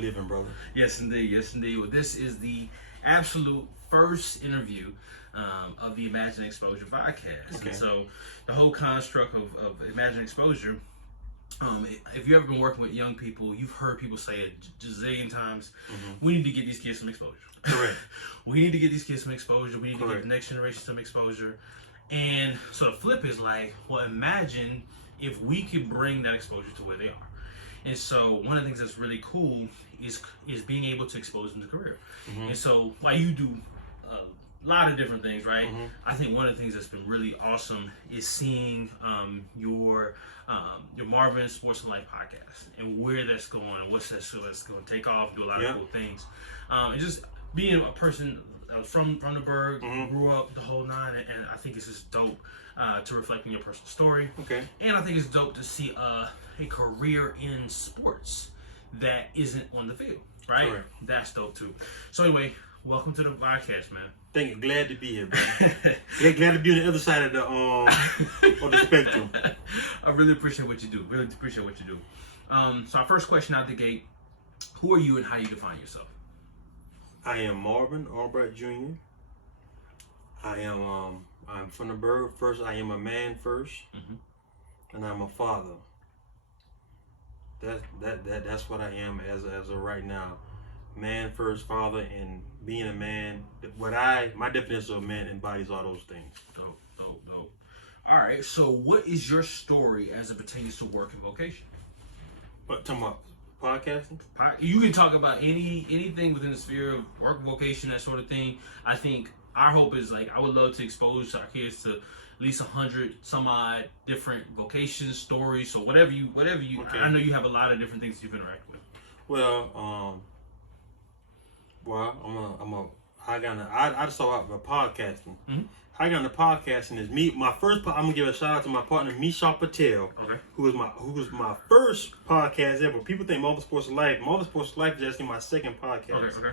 I'm living, brother. Yes, indeed. Yes, indeed. Well, this is the absolute first interview of the Imagine Exposure vodcast. Okay. And so the whole construct of Imagine Exposure, if you've ever been working with young people, you've heard people say it gazillion times, we need to get these kids some exposure. Correct. We need to get these kids some exposure. We need to Correct. get the next generation some exposure. And so the flip is like, well, imagine if we could bring that exposure to where they are. And so one of the things that's really cool is being able to expose them to career. And so while you do a lot of different things, right? I think one of the things that's been really awesome is seeing your Marvin Sports and Life podcast and where that's going and what's that's going to take off, do a lot of cool things. And just being a person from the Berg, grew up the whole nine, and I think it's just dope to reflect on your personal story. Okay. And I think it's dope to see a career in sports that isn't on the field, right? Correct. That's dope too. So anyway, welcome to the podcast, man. Thank you. Glad to be here, brother. glad to be on the other side of the spectrum. I really appreciate what you do. Really appreciate what you do. So our first question out the gate: who are you and how do you define yourself? I am Marvin Albright Jr. I'm from the Berg. First, I am a man first, and I'm a father. That's what I am as of right now. Man first, father, and being a man. My definition of a man embodies all those things. Dope. All right. So, what is your story as it pertains to work and vocation? What, talking about podcasting? You can talk about anything within the sphere of work, vocation, that sort of thing. I think our hope is like I would love to expose our kids to at least 100 some odd different vocations, stories. So whatever you. Okay. I know you have a lot of different things you've interacted with. Well, I just started out with podcasting. I got into podcasting is me. My first, I'm gonna give a shout out to my partner Misha Patel, who was my first podcast ever. People think Marvin Sports Life. Marvin Sports Life is actually my second podcast. Okay.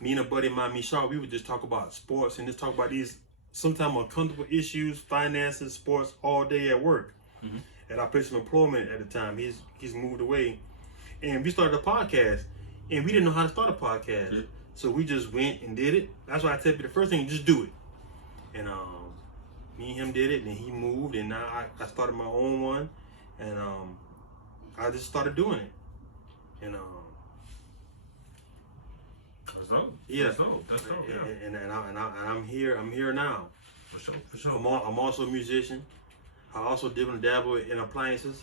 Me and a buddy of mine, Misha, we would just talk about sports and just talk about these sometimes uncomfortable issues, finances, sports, all day at work. At our place of employment at the time, he's moved away, and we started a podcast, and we didn't know how to start a podcast, so we just went and did it. That's why I tell you the first thing, just do it. And me and him did it, and he moved, and now I started my own one, and I just started doing it, and that's dope. Yeah, that's dope. Yeah. And I'm here now. For sure. I'm also a musician. I also dabble in appliances.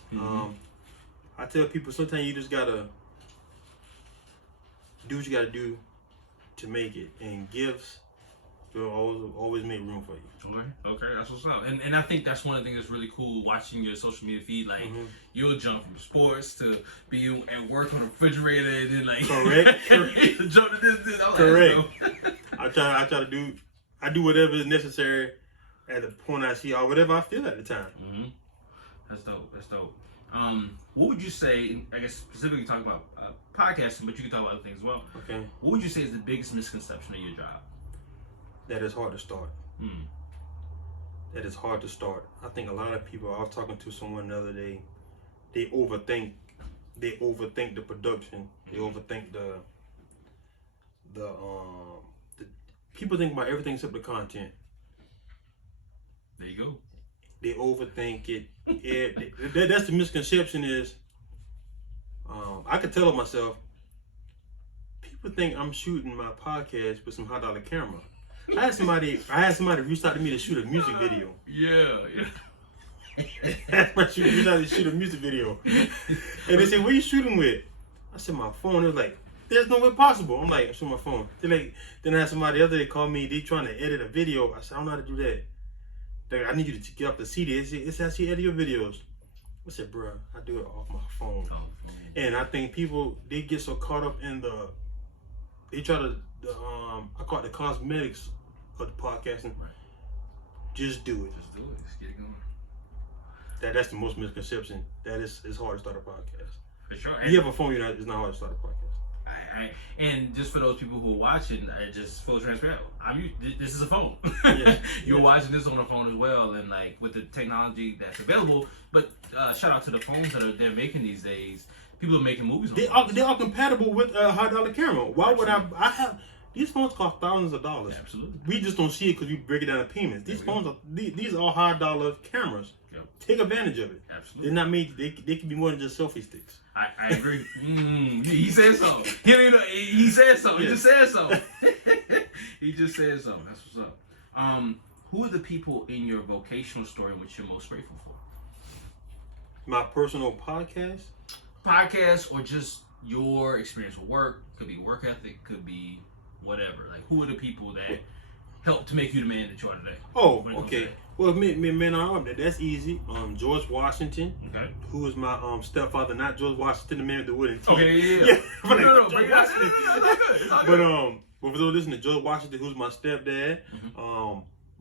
I tell people sometimes you just gotta do what you gotta do to make it, and gifts will always make room for you. Okay, that's what's up. And I think that's one of the things that's really cool watching your social media feed. Like you'll jump from sports to be at work on a refrigerator, and then like correct. jump to this. Correct. I try to do whatever is necessary at the point I see or whatever I feel at the time. That's dope. What would you say? I guess specifically talking about podcasting, but you can talk about other things as well. Okay. What would you say is the biggest misconception of your job? That it's hard to start. That it's hard to start. I think a lot of people. I was talking to someone the other day. They overthink the production. They overthink the people think about everything except the content. There you go. They overthink it. That's the misconception is. I could tell myself. People think I'm shooting my podcast with some $100 camera. I had somebody reach out to me to shoot a music video. Yeah. Reach out to shoot a music video, and they said, "What are you shooting with?" I said, "My phone." It was like, "There's no way possible." I'm like, "I'm shooting my phone." Then I had somebody the other day call me. They trying to edit a video. I said, "I don't know how to do that. I need you to get off the CD." They said, "I see edit your videos." I said, "Bro, I do it off my phone." And I think people they get so caught up in they try to I call it the cosmetics of the podcasting. Just do it. Just get it going. That's the most misconception. That it's hard to start a podcast. For sure. If you have a phone, it's not hard to start a podcast. And just for those people who are watching, just full transparent. This is a phone. Yes. You're watching this on a phone as well, and like with the technology that's available. But shout out to the phones that they're making these days. People are making movies. They are compatible with a $100 camera. Why would I have? These phones cost thousands of dollars. Absolutely. We just don't see it because we break it down in payments. These phones are these are $100 cameras. Yep. Take advantage of it. Absolutely. They're not made. They can be more than just selfie sticks. I agree. He said so. He said so. He just said so. He just said so. That's what's up. Who are the people in your vocational story which you're most grateful for? My personal podcast. Podcast or just your experience with work. Could be work ethic. Could be whatever. Like, who are the people that helped to make you the man that you are today? Oh, okay. Well, man, that's easy. George Washington, okay, who was my stepfather, not George Washington, the man with the wooden teeth. Okay, yeah. But no, bring it out. It's all good. But for those listening, George Washington, who's my stepdad,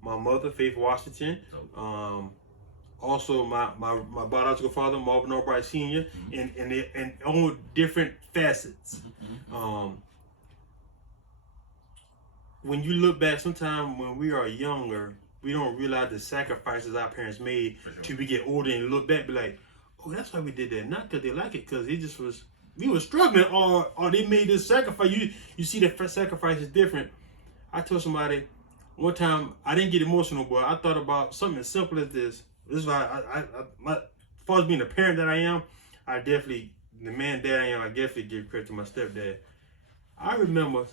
my mother, Faith Washington, also my biological father, Marvin Albright Sr., and on different facets. When you look back, sometimes when we are younger, we don't realize the sacrifices our parents made till we get older and look back, be like, oh, that's why we did that. Not because they like it, because it just was, we were struggling, or they made this sacrifice. You see the sacrifice is different. I told somebody one time, I didn't get emotional, but I thought about something as simple as this. This is why as far as being the parent that I am, the man that I am, I definitely give credit to my stepdad. I remember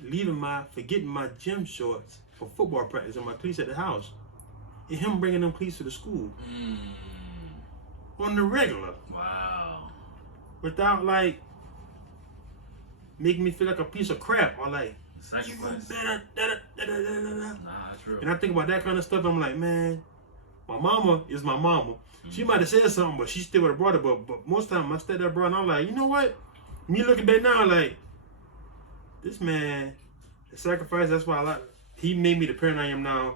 forgetting my gym shorts for football practice and my cleats at the house, and him bringing them cleats to the school on the regular. Wow. Without like making me feel like a piece of crap or like sacrifice. Nah, that's real. And I think about that kind of stuff. I'm like, man, my mama is my mama. She might have said something, but she still would have brought it. But most time, my stepdad brought it, and I'm like, you know what? Me looking back now, like, this man, the sacrifice, that's why he made me the parent I am now.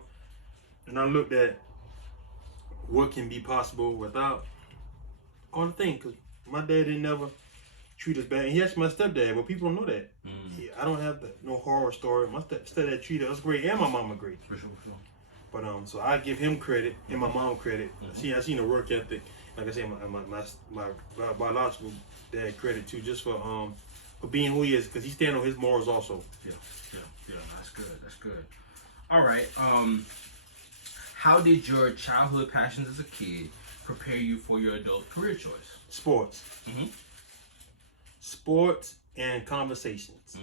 And I looked at what can be possible without all the things. Because my dad didn't never treat us bad. And yes, my stepdad, but people don't know that. I don't have no horror story. My stepdad treated us great, and my mama great. For sure. But so I give him credit and my mom credit. I seen the work ethic. Like I said, my biological dad credit too, just for being who he is, because he stand on his morals also. Yeah. That's good. All right. How did your childhood passions as a kid prepare you for your adult career choice? Sports. Sports and conversations.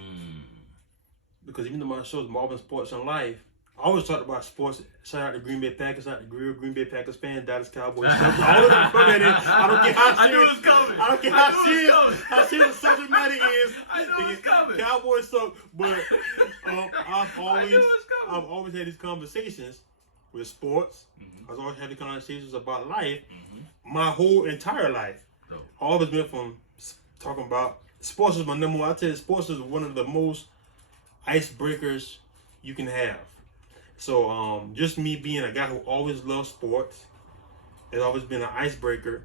Because even though my show is Marvin Sports and Life, I always talk about sports. Shout out to Green Bay Packers, shout out to Green Bay Packers fans, Dallas Cowboys. All of them put that in. I don't care how serious. I knew it was coming. I don't care how serious social media is. I knew it was coming. Cowboys suck, but I've always had these conversations with sports. I've always had these conversations about life. My whole entire life. All of it's been from talking about sports is my number one. I tell you, sports is one of the most icebreakers you can have. So just me being a guy who always loved sports, has always been an icebreaker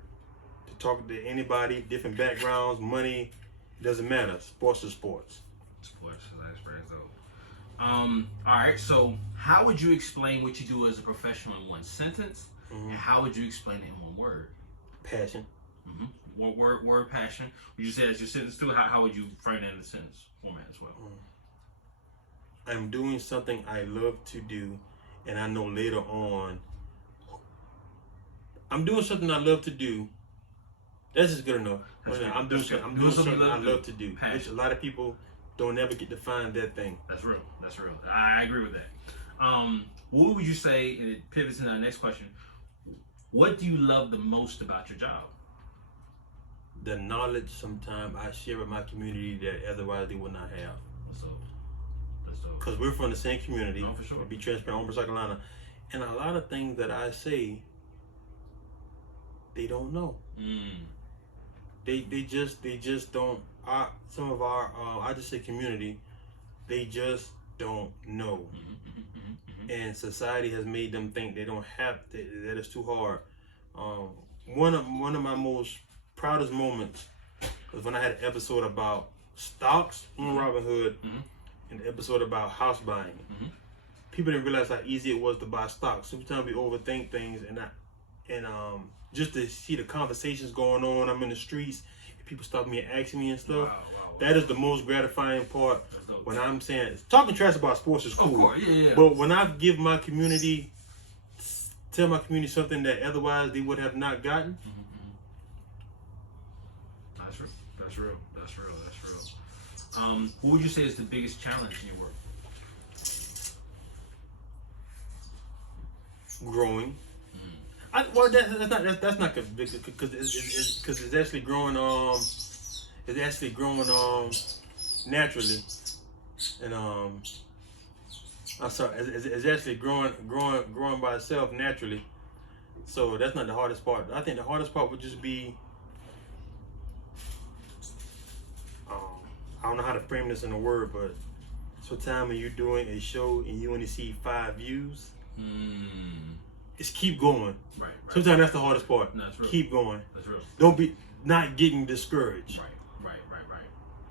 to talk to anybody, different backgrounds, money, doesn't matter. Sports is sports. Sports is icebreakers though. All right, so how would you explain what you do as a professional in one sentence? And how would you explain it in one word? Passion. Word passion. Would you say that's your sentence too? How would you frame that in the sentence format as well? I'm doing something I love to do, and I know later on, I'm doing something I love to do. That's just good enough. I'm doing something I love to do. Which a lot of people don't ever get to find that thing. That's real. I agree with that. What would you say, and it pivots into our next question, what do you love the most about your job? The knowledge sometimes I share with my community that otherwise they would not have. So, because we're from the same community. Oh, for sure. Be transparent, South Carolina, and a lot of things that I say, they don't know. They just don't. Some of our I just say community, they just don't know, and society has made them think they don't have that it's too hard. One of my most proudest moments was when I had an episode about stocks on Robinhood. An episode about house buying. People didn't realize how easy it was to buy stocks. Sometimes we overthink things, and just to see the conversations going on. I'm in the streets, people stop me and ask me and stuff. Wow. That is the most gratifying part. When I'm saying talking trash about sports is cool. Of course, yeah. But when I give my community, tell my community something that otherwise they would have not gotten. That's real. What would you say is the biggest challenge in your work? Growing. That's not because it's actually growing. It's actually growing naturally, and I'm sorry, it's actually growing by itself naturally. So that's not the hardest part. I think the hardest part would just be, I don't know how to frame this in a word, but sometimes when you're doing a show and you only see 5 views, it's keep going. Right. Sometimes that's the hardest part. No, that's real. Keep going. That's real. Don't be not getting discouraged. Right.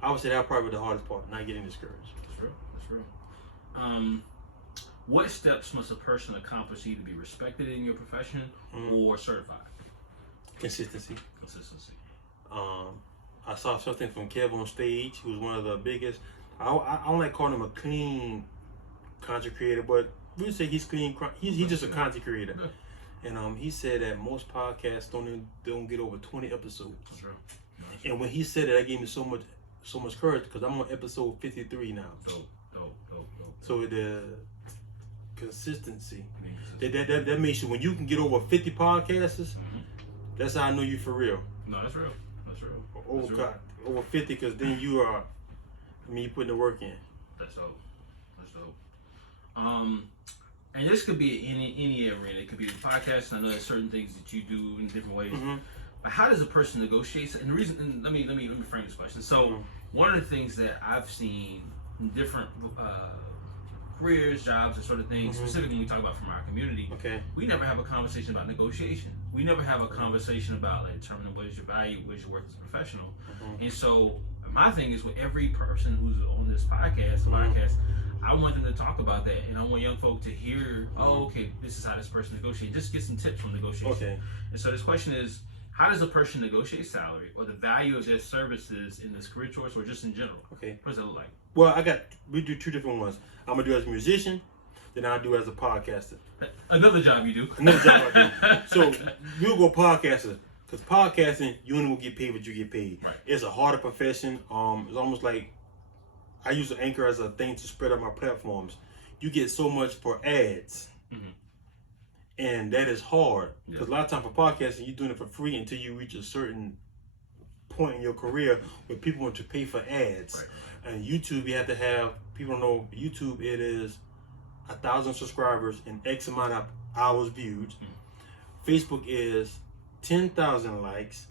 I would say that probably the hardest part, not getting discouraged. That's real. What steps must a person accomplish either to be respected in your profession or certified? Consistency. I saw something from Kev on stage, who's one of the biggest. I don't like calling him a clean content creator, but we would say he's clean. He's just a content creator. And he said that most podcasts don't get over 20 episodes. That's true. And when he said it, that gave me so much courage because I'm on episode 53 now. Dope. So the consistency that makes you, when you can get over 50 podcasters, that's how I know you for real. No, that's real. Over 50, because then you are. You putting the work in. That's dope. And this could be any area. It could be the podcast. I know there's certain things that you do in different ways. But how does a person negotiate? And the reason, let me frame this question. So one of the things that I've seen in different careers, jobs, and sort of things, specifically when we talk about from our community, we never have a conversation about negotiation. We never have a conversation about like determining what is your value, what is your worth as a professional. And so my thing is with every person who's on this podcast, I want them to talk about that, and I want young folk to hear, this is how this person negotiates. Just get some tips from negotiation. And so this question is, how does a person negotiate salary or the value of their services in this career choice or just in general? What does that look like? Well, we do 2 different ones. I'm gonna do as a musician, then I'll do as a podcaster. Another job you do. Another job I do. So we'll go podcaster. Because podcasting, you only will get paid what you get paid. Right. It's a harder profession. It's almost like I use an Anchor as a thing to spread out my platforms. You get so much for ads. And that is hard. Because a lot of time for podcasting, you're doing it for free until you reach a certain point in your career where people want to pay for ads. Right. And YouTube, you have to have, people don't know, YouTube, it is 1,000 subscribers and X amount of hours viewed. Facebook is 10,000 likes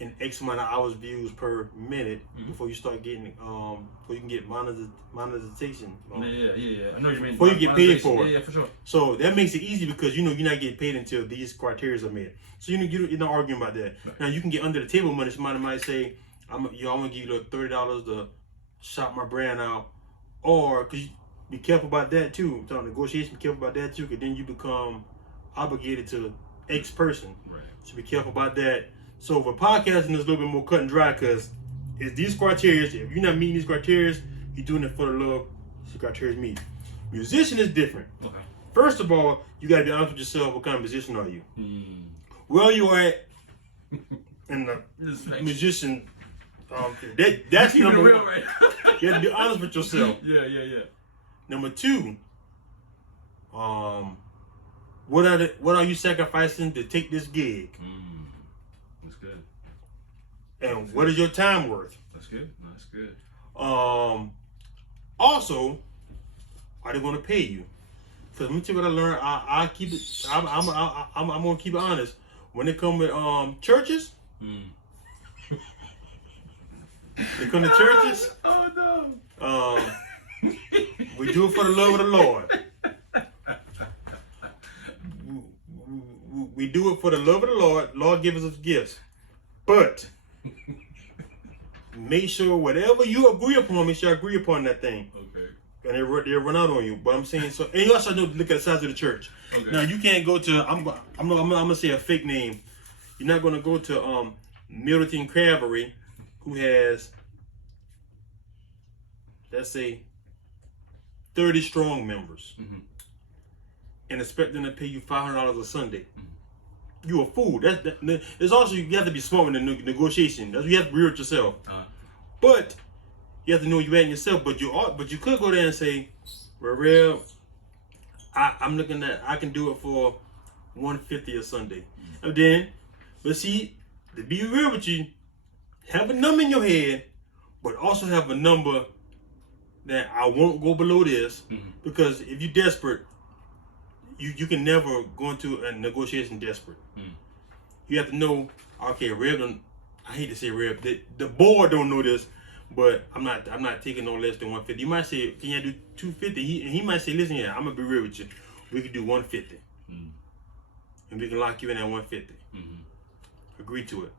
and X amount of hours views per minute before you start getting before you can get monetization. I know what you mean. Before you get paid for it. Yeah, for sure. So that makes it easy because you're not getting paid until these criteria are met. So you're not arguing about that. Right. Now you can get under the table money. Somebody might say, I'm gonna give you $30 to shop my brand out, or because be careful about that too. I'm talking negotiation. Be careful about that too, because then you become obligated to X person. Right. So be careful about that. So for podcasting, it's a little bit more cut and dry because it's these criteria. If you're not meeting these criteria, you're doing it for the love. These criteria meet. Musician is different. Okay. First of all, you got to be honest with yourself. What kind of musician are you? Where you at in the musician? That's number one. Right? You have to be honest with yourself. Yeah. Number 2, what are you sacrificing to take this gig? That's good. And what is your time worth? That's good. Also, are they going to pay you? Because let me tell you what I learned. I keep it. I'm going to keep it honest. When it comes with churches, they come to churches. Oh no. We do it for the love of the Lord. We do it for the love of the Lord. Lord gives us gifts. But make sure whatever you agree upon, make sure I agree upon that thing. Okay. And they'll run out on you. But I'm saying so. And you also know to look at the size of the church. Okay. Now you can't go to. I'm gonna say a fake name. You're not gonna go to Middleton Calvary who has, let's say, 30 strong members, and expect them to pay you $500 a Sunday, you a fool. There's also, you have to be smart in the negotiation. You have to be with yourself. But you have to know you at yourself. But you could go there and say, well, real, I'm looking at, I can do it for $150 a Sunday. And then, but see, to be real with you, have a number in your head, but also have a number that I won't go below this, because if you're desperate, you can never go into a negotiation desperate. You have to know, okay, Rev, I hate to say Rev, the board don't know this, but I'm not taking no less than 150. You might say, can you do 250? He might say, listen, yeah, I'm gonna be real with you. We can do 150, and we can lock you in at 150. Agree to it.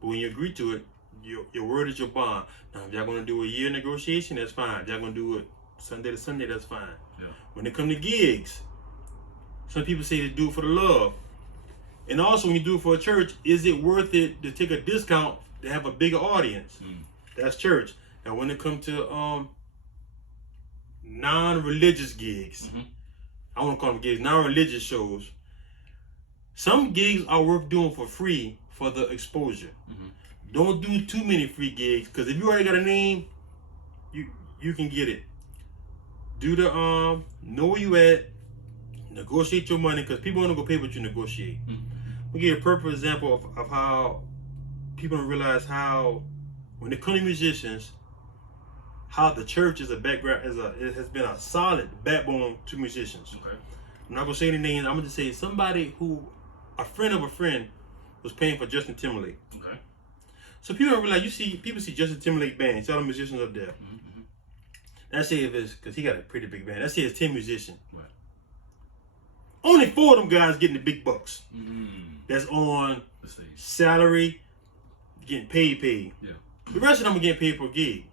But when you agree to it, your word is your bond. Now, if y'all gonna do a year negotiation, that's fine. If y'all gonna do it Sunday to Sunday, that's fine. When it come to gigs, some people say to do it for the love. And also, when you do it for a church, is it worth it to take a discount to have a bigger audience? That's church. Now, when it comes to non-religious gigs, I want to call them gigs, non-religious shows, some gigs are worth doing for free for the exposure. Don't do too many free gigs, because if you already got a name, you can get it. Do the know where you at, negotiate your money, because people aren't gonna pay what you negotiate. I'll give you a perfect example of how people don't realize how, when they come to musicians, how the church is it has been a solid backbone to musicians. I'm not gonna say any names. I'm gonna just say somebody who, a friend of a friend, was paying for Justin Timberlake. So people don't realize, people see Justin Timberlake band, see all the musicians up there. Let's say if it's, because he got a pretty big band, let's say it's 10 musicians. Only 4 of them guys getting the big bucks. That's on salary, getting paid. The rest of them are getting paid per gig.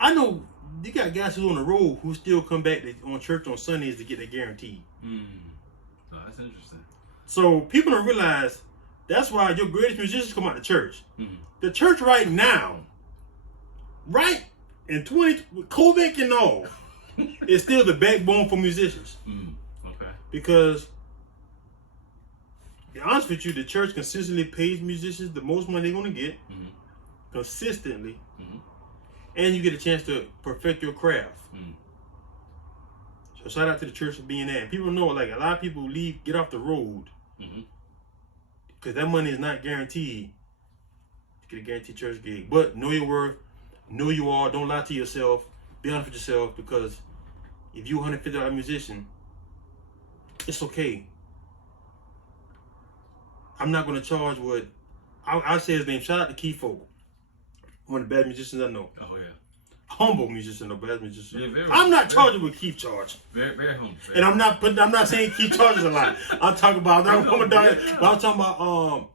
I know you got guys who on the road who still come back on church on Sundays to get their guarantee. Oh, that's interesting. So people don't realize that's why your greatest musicians come out to church. The church right now, right in COVID and all, is still the backbone for musicians. Because, to be honest with you, the church consistently pays musicians the most money they're going to get, consistently, and you get a chance to perfect your craft. So shout out to the church for being there. And people know, like, a lot of people get off the road, because that money is not guaranteed to get a guaranteed church gig. But know your worth, know you are, don't lie to yourself, be honest with yourself, because if you're a $150 musician, it's okay. I'm not going to charge what, I'll say his name, shout out to Keith Folk, one of the best musicians I know. Humble musician, no bad musician. I'm not charging what Keith charged. Very humble. And I'm not saying Keith charges a lot. I'm talking about, I'm talking about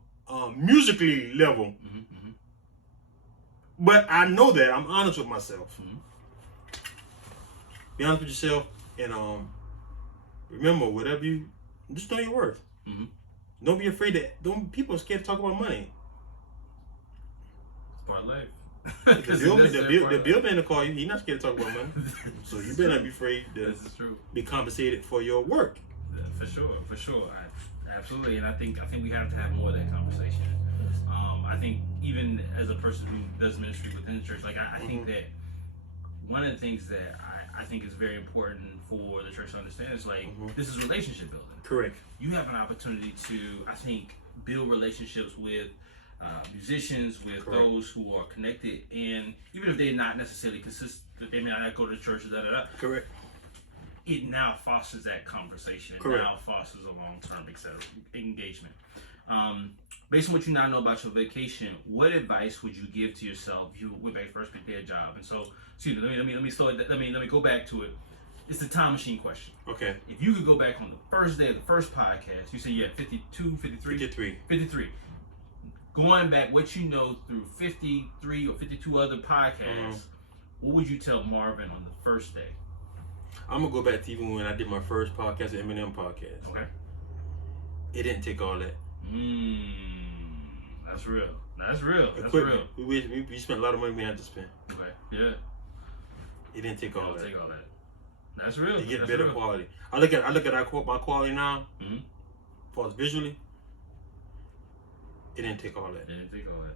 musically level. But I know that I'm honest with myself. Be honest with yourself, and remember, whatever you, just know your worth. Don't be afraid that, people are scared to talk about money. It's part of life. The bill man to call you, he's not scared to talk about money. So you better not be afraid to be compensated for your work. For sure. Absolutely, and I think we have to have more of that conversation. I think even as a person who does ministry within the church, like I think that one of the things that I think is very important for the church to understand is, like, this is relationship building. Correct. You have an opportunity to, I think, build relationships with musicians, with those who are connected, and even if they're not necessarily consistent, they may not go to church, Correct. It now fosters that conversation. It now fosters a long-term engagement. Based on what you now know about your vacation, what advice would you give to yourself if you went back first pick their job? And so, excuse me, let me go back to it. It's the time machine question. Okay. If you could go back on the first day of the first podcast, you said you had 52, 53? 53. Going back, what you know through 53 or 52 other podcasts, what would you tell Marvin on the first day? I'm going to go back to even when I did my first podcast, the Eminem podcast. Okay. It didn't take all that. That's real. That's real. That's Equipment. real. We spent a lot of money we had to spend. Okay. Yeah. It didn't take all that. Take all that. That's real. To get That's better real. quality. I look at my quality now. Mm-hmm. As far as visually, it didn't take all that. It didn't take all that.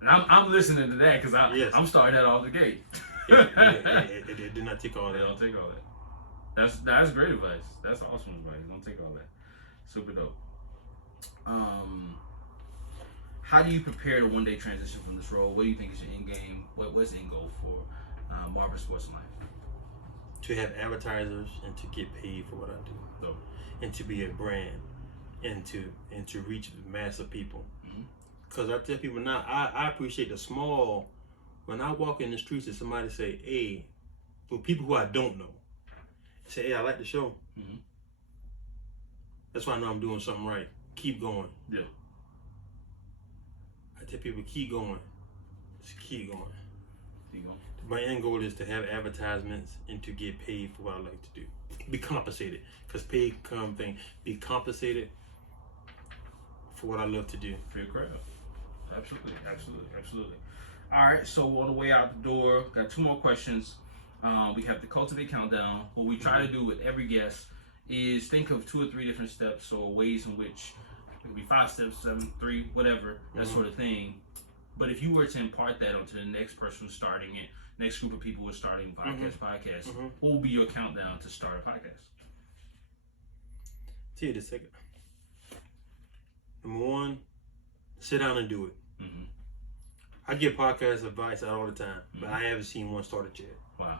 And I'm listening to that because I'm starting that off the gate. It did not take all that. It don't take all that. That's great advice. That's awesome advice. Don't take all that. Super dope. How do you prepare to one day transition from this role? What do you think is your end game? What's the end goal for Marvin Sports and Life? To have advertisers and to get paid for what I do. Dope. And to be a brand and to reach the mass of people. Because I tell people now, I appreciate the small. When I walk in the streets and somebody say, hey, for people who I don't know, say, hey, I like the show. Mm-hmm. That's why I know I'm doing something right. Keep going. Yeah. I tell people, keep going. Just keep going. Keep going. My end goal is to have advertisements and to get paid for what I like to do. Be compensated. Because pay come thing. Be compensated for what I love to do. For your crowd. Absolutely. All right, so on the way out the door, got 2 more questions. We have the Cultivate Countdown. What we try to do with every guest is think of 2 or 3 different steps or ways in which it could be 5 steps, 7, 3, whatever, that sort of thing. But if you were to impart that onto the next person who's starting it, next group of people who are starting podcast, what will be your countdown to start a podcast? Tell you this second. Number 1, sit down and do it. I give podcast advice out all the time, but I haven't seen one started yet. Wow.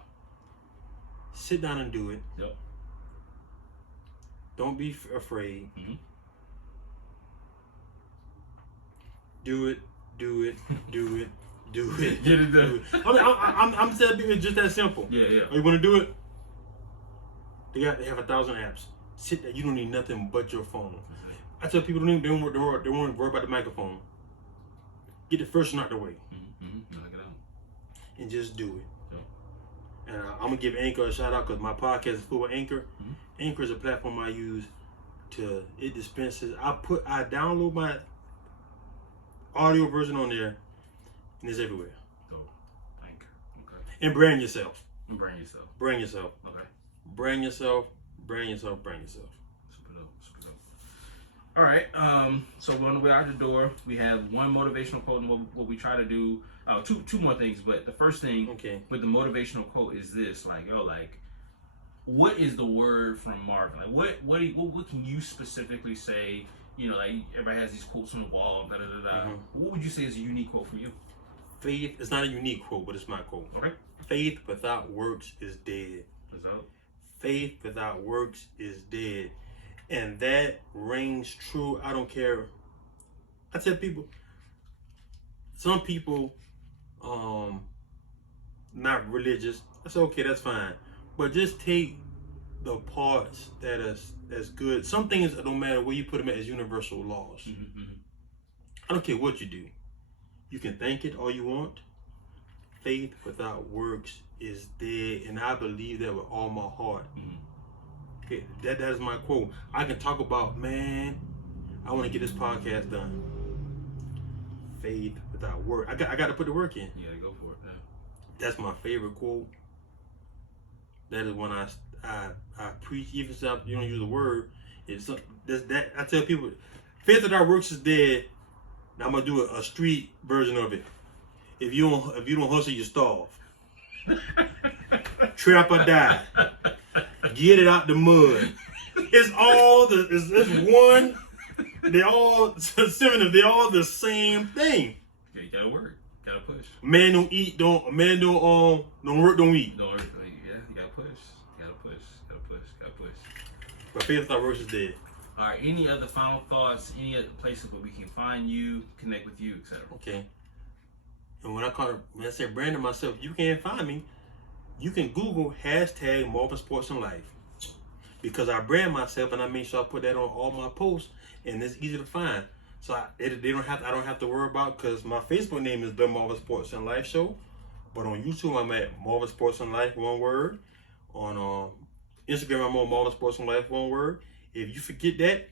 Sit down and do it. Yep. Don't be afraid. Do it. Get it done. I'm telling people it's just that simple. Yeah. You want to do it? They have 1,000 apps. Sit there. You don't need nothing but your phone. I tell people they don't worry about the microphone. Get the first one out the way. Knock it out. And just do it. Yep. And I'm gonna give Anchor a shout out because my podcast is full with Anchor. Anchor is a platform I use it dispenses. I download my audio version on there, and it's everywhere. Dope. Anchor. Okay. And brand yourself. Brand yourself. Okay. Brand yourself. Super dope. All right. So we're on the way out the door. We have 1 motivational quote, and what we try to do. Two more things. But the first thing with the motivational quote is this: what is the word from Marvin? Like, what can you specifically say? You know, like everybody has these quotes on the wall. What would you say is a unique quote from you? Faith. It's not a unique quote, but it's my quote. Okay. Faith without works is dead. Faith without works is dead. And that rings true. I don't care. I tell people, some people, not religious. That's okay. That's fine. But just take the parts that's good. Some things, no matter where you put them at, as universal laws. I don't care what you do. You can think it all you want. Faith without works is dead, and I believe that with all my heart. Okay, that is my quote. I can talk about, man, I want to get this podcast done. Faith without work. I got to put the work in. Yeah, go for it. Yeah. That's my favorite quote. That is when I preach, even if you don't use the word. It's that I tell people, faith without works is dead. Now I'm gonna do a street version of it. If you don't hustle, you starve. Trap or die. Get it out the mud. It's one. They all synonym. They all the same thing. Yeah, you gotta work. Gotta push. Man don't eat. Don't work. Don't eat. Don't work. Yeah, you gotta push. Gotta push. But faith without works is dead. All right. Any other final thoughts? Any other places where we can find you, connect with you, etc. Okay. And when I say branding myself, you can't find me. You can Google #Marvin Sports and Life, because I brand myself and I make sure I put that on all my posts, and it's easy to find. So I don't have to worry about, because my Facebook name is The Marvin Sports and Life Show, but on YouTube I'm at Marvin Sports and Life, one word. On Instagram I'm on Marvin Sports and Life, one word. If you forget that,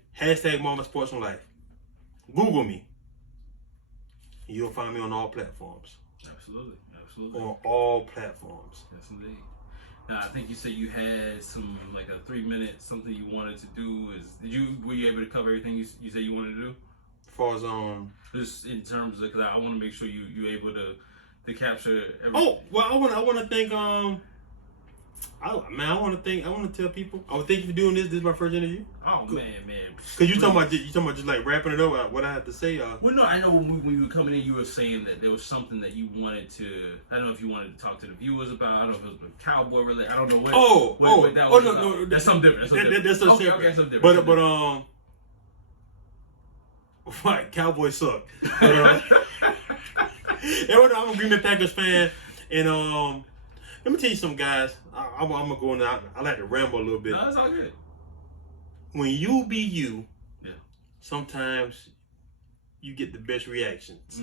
#Marvin Sports and Life. Google me. You'll find me on all platforms. Absolutely. On all platforms. Yes, indeed. Now, I think you said you had some, like a 3-minute something you wanted to do. Were you able to cover everything you said you wanted to do? As far as just in terms of, because I want to make sure you're able to capture everything. Oh, well, I want to thank I want to tell people. I would thank you for doing this. This is my first interview. Oh man. Because you talking about just like wrapping it up. What I have to say. Well, no, I know when you were coming in, you were saying that there was something that you wanted to. I don't know if you wanted to talk to the viewers about. I don't know if it was a cowboy related. I don't know what. That was no. That's something different. That's something different. Okay, something different. Right, Cowboys suck. But, I'm a Green Bay Packers fan, and let me tell you something, guys. I'm gonna go on. I like to ramble a little bit. No, that's all good. When you be you, yeah, sometimes you get the best reactions.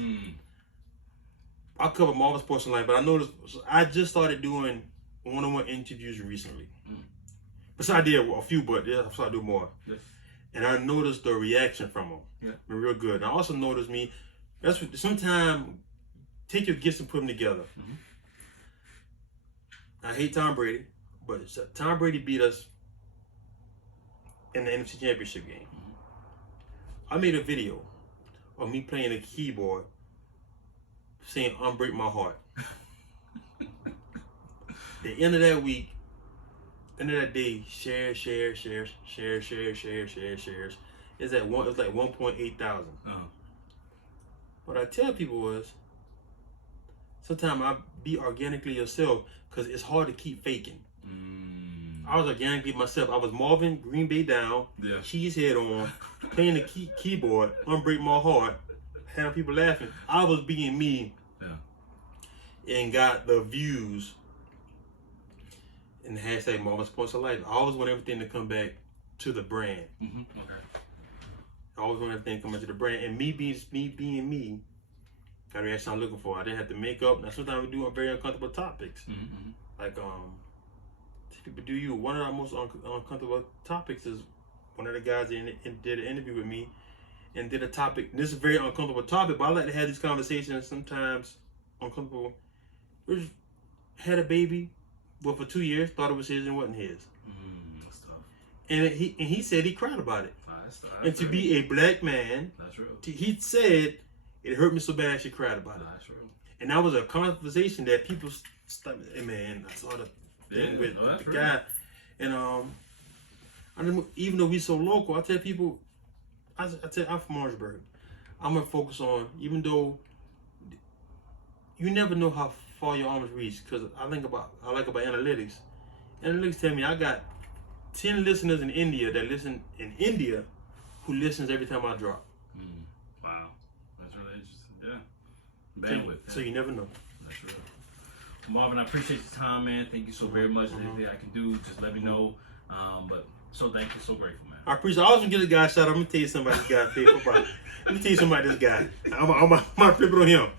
I cover Marvel sports and life, but I noticed I just started doing one-on-one interviews recently. Besides, I did a few, but I started doing more. Yes. And I noticed the reaction from them. Yeah, been real good. And I also noticed that's what sometimes take your gifts and put them together. I hate Tom Brady, but Tom Brady beat us in the NFC Championship game. I made a video of me playing the keyboard saying "Unbreak My Heart." The end of that week, end of that day, shares. It's like 1.8 thousand. What I tell people was, sometimes I be organically yourself, because it's hard to keep faking. I was organically myself. I was Marvin, Green Bay down, cheese head on, playing the keyboard, "Unbreak My Heart," having people laughing. I was being me, and got the views. And the hashtag Marvin Sports of Life. I always want everything to come back to the brand. Okay. I always want everything to come back to the brand, and me being me. Got the reaction I'm looking for. I didn't have to make up. Now sometimes we do very uncomfortable topics. Like people do you. One of our most uncomfortable topics is one of the guys did an interview with me and did a topic. This is a very uncomfortable topic, but I like to have these conversations. Sometimes uncomfortable. We just had a baby, but for 2 years thought it was his and wasn't his. That's tough. And he said he cried about it. That's and to be a black man, that's real. He said it hurt me so bad I actually cried about it. That's real. And that was a conversation that people hey man, I saw the thing with the guy. And even though we so local, I tell people, I'm from Orangeburg. I'm gonna focus on, even though you never know how far your arms reach, because I like about analytics. Analytics tell me I got 10 listeners in India who listens every time I drop. Wow, that's really interesting. Yeah, bandwidth. So you never know. That's real. Marvin, I appreciate your time, man. Thank you so very much. Anything I can do, just let me know. But so thank you, so grateful, man. I appreciate. I was gonna get a guy a shout out. I'm gonna tell you somebody this guy paid for. Let me tell you somebody this guy. I'm gonna flip it on him.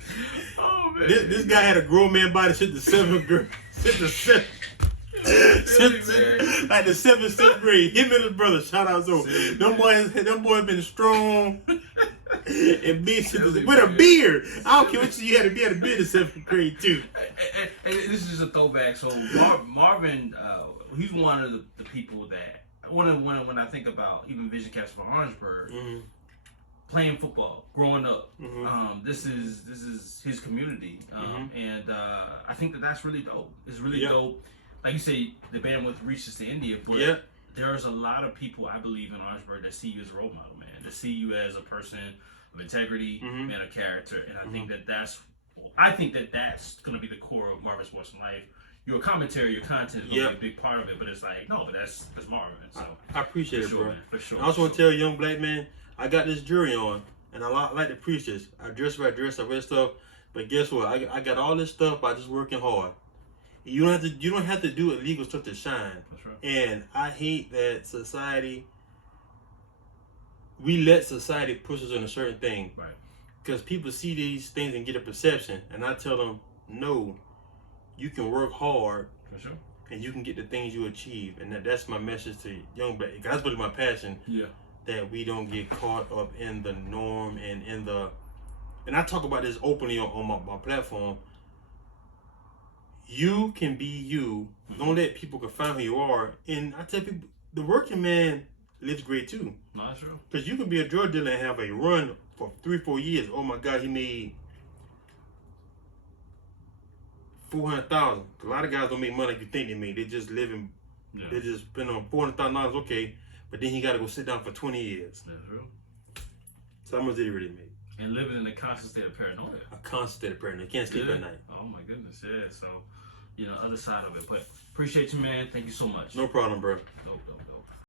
Oh man. This guy had a grown man body since the 7th grade. Like the 7th, 6th grade. Him and his brother. Shout out to them. Them boys been strong and big with a beard. I don't care what you had a beard. In 7th grade too. And this is just a throwback. So Marvin, he's one of the people that when I think about even Vision Cast for Orangeburg, playing football, growing up, this is his community, and I think that's really dope. It's really dope. Like you say, the bandwidth reaches to India, but there's a lot of people, I believe, in Orangeburg that see you as a role model, man. That see you as a person of integrity and a character, and I think that's going to be the core of Marvin Sports and Life. Your commentary, your content is going to be a big part of it, but it's like, no, but that's Marvin. So I appreciate it, bro. Man, for sure. I also want to tell a young black man, I got this jewelry on, and I like to preach this. I dress right, I wear stuff, but guess what? I got all this stuff by just working hard. You don't have to do illegal stuff to shine. That's right. And I hate that we let society push us on a certain thing. Right. Because people see these things and get a perception, and I tell them, no, you can work hard. For sure. And you can get the things you achieve. And that's my message to young black. That's really my passion. Yeah. That we don't get caught up in the norm and in the and I talk about this openly on my platform. You can be you. Don't let people confine who you are. And I tell people, the working man lives great too. Not true. Because you can be a drug dealer and have a run for 3-4 years. Oh my God, he made $400,000. A lot of guys don't make money like you think they make. They just living. Yeah. They just spend on $400,000. Okay, but then he got to go sit down for 20 years. That's true. So how much did he really make? And living in a constant state of paranoia. A constant state of paranoia. Can't sleep at night. Oh my goodness, yeah. So, other side of it. But appreciate you, man. Thank you so much. No problem, bro. Dope.